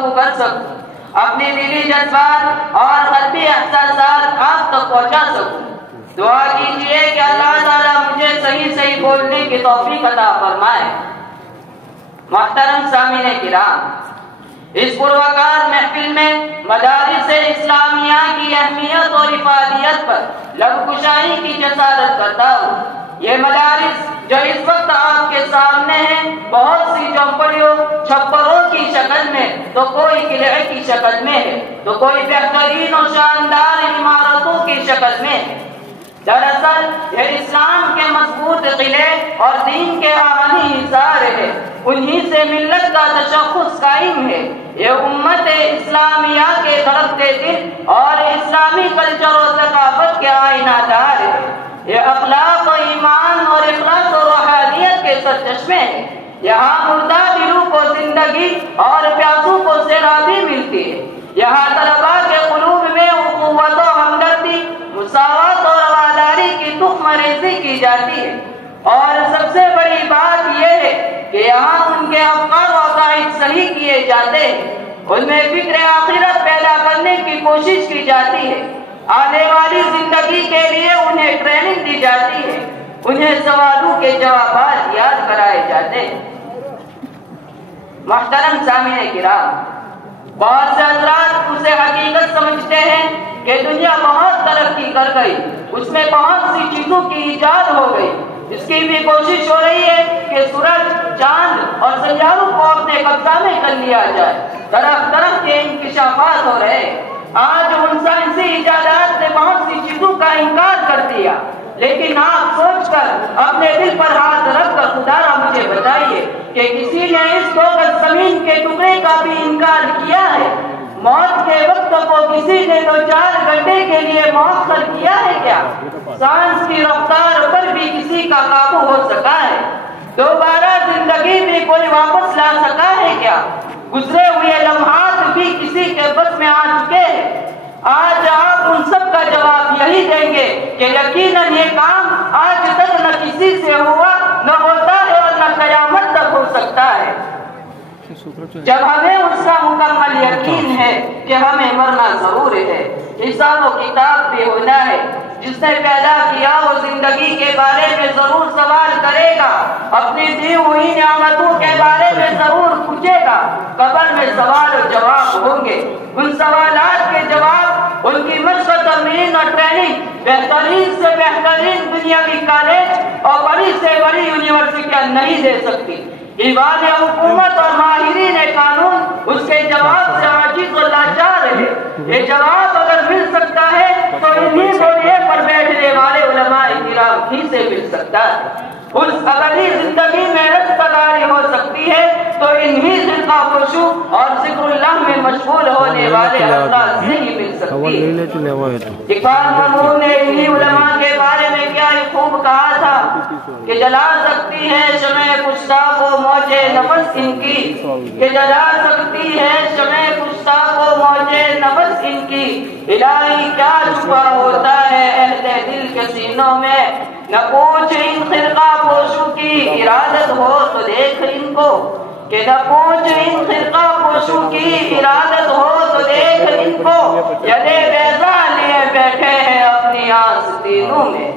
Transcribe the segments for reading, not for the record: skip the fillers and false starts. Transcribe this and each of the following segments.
گفتگو کر سکوں، اپنی دلی جذبات اور قلبی احساسات آپ تک پہنچا سکوں۔ دعا کیجیے کہ اللہ تعالیٰ مجھے صحیح بولنے کی توفیق عطا فرمائے۔ محترم سامعین کرام، اس پروقار محفل میں مدارس اسلامیہ کی اہمیت اور افادیت پر لب کشائی کی جسارت کرتا ہوں۔ یہ مدارس جو اس وقت آپ کے سامنے ہیں، بہت سی چوپڑیوں چھپروں کی شکل میں، تو کوئی قلعے کی شکل میں ہے، تو کوئی بہترین اور شاندار عمارتوں کی شکل میں ہے۔ دراصل یہ اسلام کے مضبوط قلعے اور دین کے آہنی حصار ہے، انہی سے ملت کا تشخص قائم ہے۔ یہ امت اسلامیہ کے دھڑکتے دل اور اسلامی کلچر و ثقافت کے آئینہ دار ہے۔ یہ اخلاق و ایمان اور اخلاص و روحانیت کے سرچشمے ہیں۔ یہاں مردہ دلوں کو زندگی اور پیاسوں کو سیرابی ملتی ہے۔ یہاں طلباء کے قلوب میں اخوت و ہمدردی، مساوات اور رواداری کی تخم ریزی کی جاتی ہے۔ اور سب سے بڑی بات یہ ہے کہ یہاں ان کے افکار و عقائد صحیح کیے جاتے ہیں، ان میں فکر آخرت پیدا کرنے کی کوشش کی جاتی ہے، آنے والی زندگی کے لیے انہیں ٹریننگ دی جاتی ہے، انہیں سوالوں کے جوابات یاد کرائے جاتے ہیں۔ محترم سامعین کرام، بہت سے حضرات اسے حقیقت سمجھتے ہیں کہ دنیا بہت ترقی کر گئی، اس میں بہت سی چیزوں کی ایجاد ہو گئی، اس کی بھی کوشش ہو رہی ہے کہ سورج، چاند اور سیاروں کو اپنے قبضہ میں کر لیا جائے، طرح کے انکشافات ہو رہے ہیں۔ آج ان سائنسی ایجادات نے بہت سی چیزوں کا انکار کر دیا، لیکن آپ سوچ کر اپنے دل پر ہاتھ رکھ کر خدارا مجھے بتائیے کہ کسی نے اس 2 گز زمین کے ٹکڑے کا بھی انکار کیا ہے؟ موت کے وقت کو کسی نے 2-4 گھنٹے کے لیے مؤخر کیا ہے کیا؟ سائنس کی رفتار پر بھی کسی کا قابو ہو سکا ہے؟ دوبارہ زندگی بھی کوئی واپس لا سکا ہے کیا؟ گزرے ہوئے لمحات بھی کسی کے بس میں آ چکے ہیں۔ آج آپ ان سب کا جواب یہی دیں گے کہ یقیناً یہ کام آج تک نہ کسی سے ہوا، نہ ہوتا ہے اور نہ قیامت تک ہو سکتا ہے۔ جب ہمیں اس کا مکمل یقین ہے کہ ہمیں مرنا ضرور ہے، حساب و کتاب بھی ہونا ہے، جس نے پیدا کیا وہ زندگی کے بارے میں ضرور سوال کرے گا، اپنی دی ہوئی نعمتوں کے بارے میں ضرور پوچھے گا، قبر میں سوال و جواب ہوں گے۔ ان سوالات کے جواب ان کی مشق و تمرین اور ٹریننگ بہترین سے بہترین دنیاوی کالج اور بڑی سے بڑی یونیورسٹیاں نہیں دے سکتی۔ ایوان حکومت اور ماہرین قانون اس کے جواب سے عاجز و لاچار ہے۔ یہ جواب اگر مل سکتا ہے تو انہی گھوڑے پر بیٹھنے والے علماء کرام ہی سے مل سکتا ہے۔ اس اگلی زندگی میں رستگاری ہو سکتی ہے تو انہی ذکر خوشو اور ذکر اللہ میں مشغول ہونے والے حضرات سے ہی مل سکتی ہے۔ اقبال مرحوم نے انہی علماء کے بارے میں کیا خوب کہا تھا کہ جلا سکتی ہے شمع گستاخ و موج نفس ان کی، کہ جلا سکتی ہے شمع گستاخ و موج نفس ان کی، الہی کیا چھپا ہوتا ہے اہل دل کے سینوں میں، نہ پوچھ ان خرقہ پوشوں کی ارادت ہو تو دیکھ ان کو، کہ نہ پوچھ ان خرقہ پوشوں کی ارادت ہو تو دیکھ ان کو، یدے بیضا لیے بیٹھے ہیں اپنی آستینوں میں۔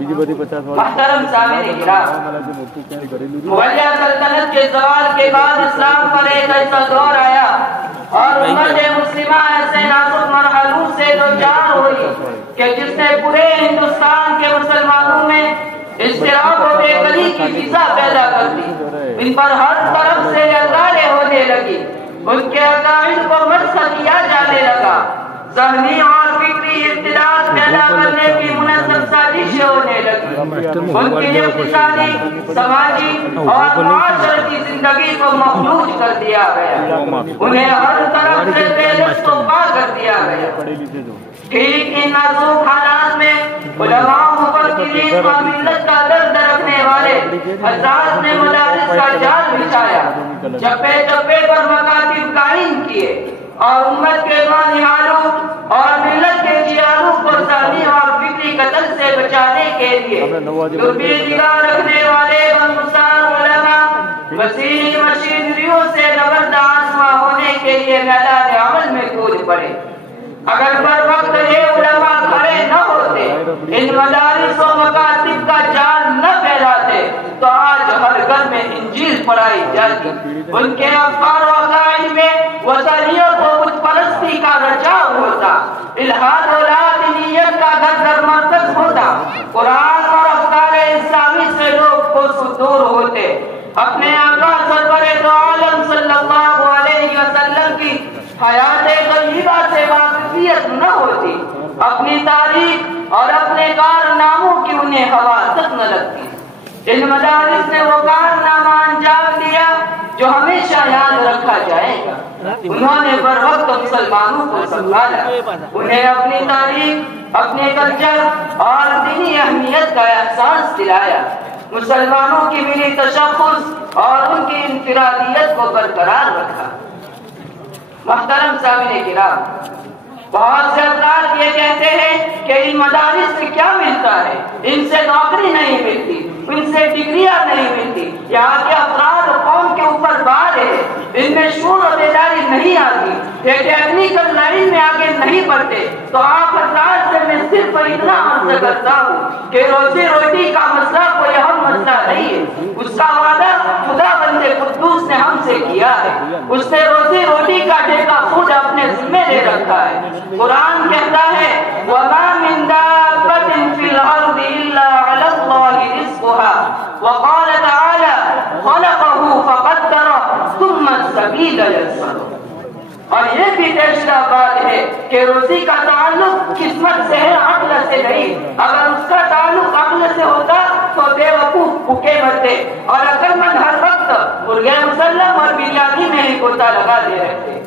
محترم سامعین کرام، مغلیہ سلطنت کے زوال کے بعد اسلام پر ایک ایسا دور آیا اور امت مسلمہ ایسے نازک مرحلوں سے دوچار ہوئی کہ جس نے پورے ہندوستان کے مسلمانوں میں اضطراب و بے قلی کی فضا پیدا کر دی۔ ان پر ہر طرف سے للکاریں ہونے لگی، ان کے عقائد کو مسخ کیا جانے لگا، ذہنی اور فکری ابتداء پیدا کرنے کی منظم سازش ہونے لگی، ان کی اقتصادی، سماجی اور معاشرتی زندگی کو مخلوط کر دیا گیا، انہیں ہر طرف سے پیلس کو پا کر دیا گیا۔ ٹھیک ان نازک حالات میں علماء مفکرین اور ملت کا درد رکھنے والے حضرات نے مدارس کا جال بچھایا، چپے چپے پر مکاتب قائم کیے اور امت کے نوجوانوں اور ملت کے جیاروں کو ذہنی اور فکری قتل سے بچانے کے لیے دوربین نگاہ رکھنے والے بنگسار علماء وسیع مشینریوں سے نبرد آزما ہونے کے لیے میدان عمل میں کود پڑے۔ اگر بر وقت یہ علماء کھڑے نہ ہوتے، ان مدارس و مکاتب کا جال نہ پھیلاتے، تو آج ہر گھر میں انجیل پڑھائی جاتی۔ ان کے افکار و عقائد میں وطنیت و بت پرستی کا رچاؤ ہوتا، الحاد و لاطینیت کا گھر در مرکز ہوتا، قرآن اور افکار اسلامی سے لوگ کوسوں دور ہوتے، اپنے آقا سرور دو عالم صلی اللہ علیہ وسلم کی حیات طیبہ سے واقفیت نہ ہوتی، اپنی تاریخ اور اپنے کارناموں کی انہیں ہوا تک نہ لگتی۔ ان مدارس نے وہ کارنامہ انجام دیا جو ہمیشہ یاد رکھا جائے گا۔ انہوں نے بر وقت مسلمانوں کو سنبھالا، انہیں اپنی تاریخ، اپنے کلچر اور دینی اہمیت کا احساس دلایا، مسلمانوں کی ملی تشخص اور ان کی انفرادیت کو برقرار رکھا۔ محترم سامعین کرام، بہت سے افراد یہ کہتے ہیں کہ ان مدارس سے کیا ملتا ہے، ان سے نوکری نہیں ملتی، ان سے ڈگریاں نہیں ملتی، یہاں کے افراد قوم کے اوپر بار ہے، ان میں شعور و بیداری نہیں آتی، یہ ٹیکنیکل لائن میں آگے نہیں بڑھتے۔ تو آپ افراد سے میں صرف اتنا عرض کرتا ہوں کہ روزی روٹی کا مسئلہ کوئی اہم مسئلہ نہیں ہے، اس کا وعدہ خدا بند قدوس نے ہم سے کیا ہے، اس نے روزی روٹی کا ٹھیکہ خود اپنے ذمہ لے رکھا ہے۔ قرآن کہتا ہے وَمَا مِن دَابَّةٍ فِي الْأَرْضِ إِلَّا عَلَى اللَّهِ رِزْقُهَا وَقَالَ تَعَالَى خَلَقَهُ فَقَدَّرَهُ ثُمَّ السَّبِيلَ يَسَّرَهُ۔ اور یہ بھی تیسرا بات ہے کہ روزی کا تعلق قسمت سے ہے، عقل سے نہیں۔ اگر اس کا تعلق عقل سے ہوتا تو بے وقوف بھوکے مرتے اور عقل مند ہر وقت مرغے مسلم اور بریانی میں ہی گوتا لگا دے رہتے۔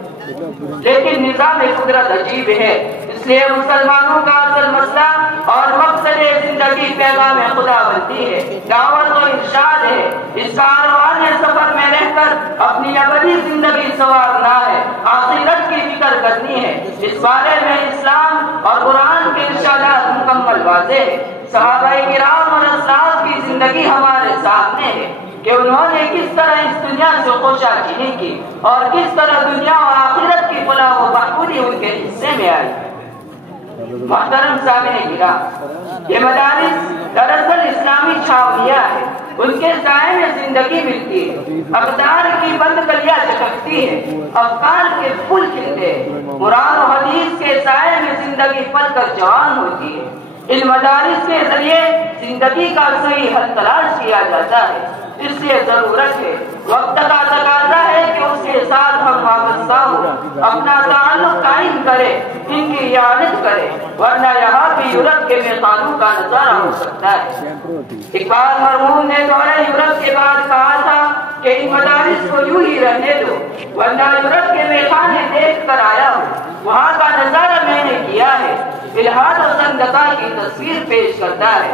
لیکن نظام قدرت عجیب ہے، اس لیے مسلمانوں کا اصل مسئلہ اور مقصد زندگی پیغام خدا بنتی ہے، دعوت و ارشاد ہے۔ اس کاروان سفر میں رہ کر اپنی ابدی زندگی سنوارنا ہے، آخرت کی فکر کرنی ہے۔ اس بارے میں اسلام اور قرآن کے ارشادات مکمل واضح ہے۔ صحابہ کرام اور اسلاف کی زندگی ہمارے سامنے ہے کہ انہوں نے کس طرح اس دنیا سے خوشاچینی کی اور کس طرح دنیا اور آخرت کی فلاح و بہبودی ان کے حصے میں آئی۔ محترم سامعین کرام، یہ مدارس دراصل اسلامی چھاؤنیاں ہیں، ان کے سائے میں زندگی ملتی ہے، اقدار کی بند کلیاں چمکتی ہے، افکار کے پھول کھلتے ہیں، قرآن و حدیث کے سائے میں زندگی پل کر جوان ہوتی ہے۔ ان مدارس کے ذریعے زندگی کا صحیح حل تلاش کیا جاتا ہے، اس لیے ضرورت ہے، وقت کا تقاضا ہے کہ اس کے ساتھ ہم وابستہ ہو، اپنا تعلق قائم کرے، ان کی اعانت کرے، ورنہ یہاں بھی یورپ کے میخانوں کا نظارہ ہو سکتا ہے۔ اقبال مرحوم نے دورہ یورپ کے بعد کہا تھا کہ ان مدارس کو یوں ہی رہنے دو، ورنہ یورپ کے میخانے دیکھ کر آیا ہوں، وہاں کا نظارہ میں نے کیا ہے، الحاد و زندگی کی تصویر پیش کرتا ہے،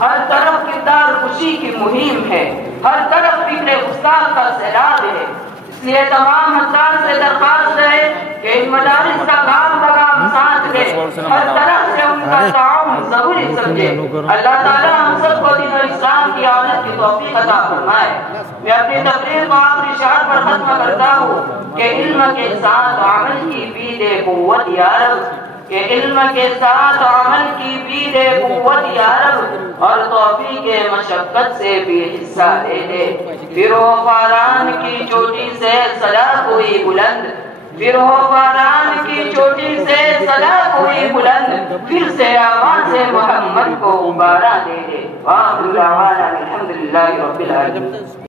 ہر طرف کردار خوشی کی مہم ہے، ہر طرف فکر گستاخ کا سیلاب ہے۔ اس لیے تمام حضرات سے درخواست ہے کہ ان مدارس کا کام بکام ساتھ لے، ہر طرف سے ان کا تعاون ضروری سمجھے۔ اللہ تعالیٰ ہم سب کو دین و اسلام کی اعانت کی توفیق عطا فرمائے۔ میں اپنی تقریر کو آخری شعر پر ختم کرتا ہوں کہ علم کے ساتھ عمل کی بید قوت یا رب، کہ علم کے ساتھ عمل کی بید قوت یا رب، اور توفیق مشقت سے بھی حصہ لے لے۔ پھر ہو فاران کی چوٹی سے صدا کوئی بلند، پھر ہو فاران کی چوٹی سے صدا کوئی بلند، پھر سے آواز محمد کو غبارہ دے دے۔ وآخر دعوانا الحمدللہ رب العالمین۔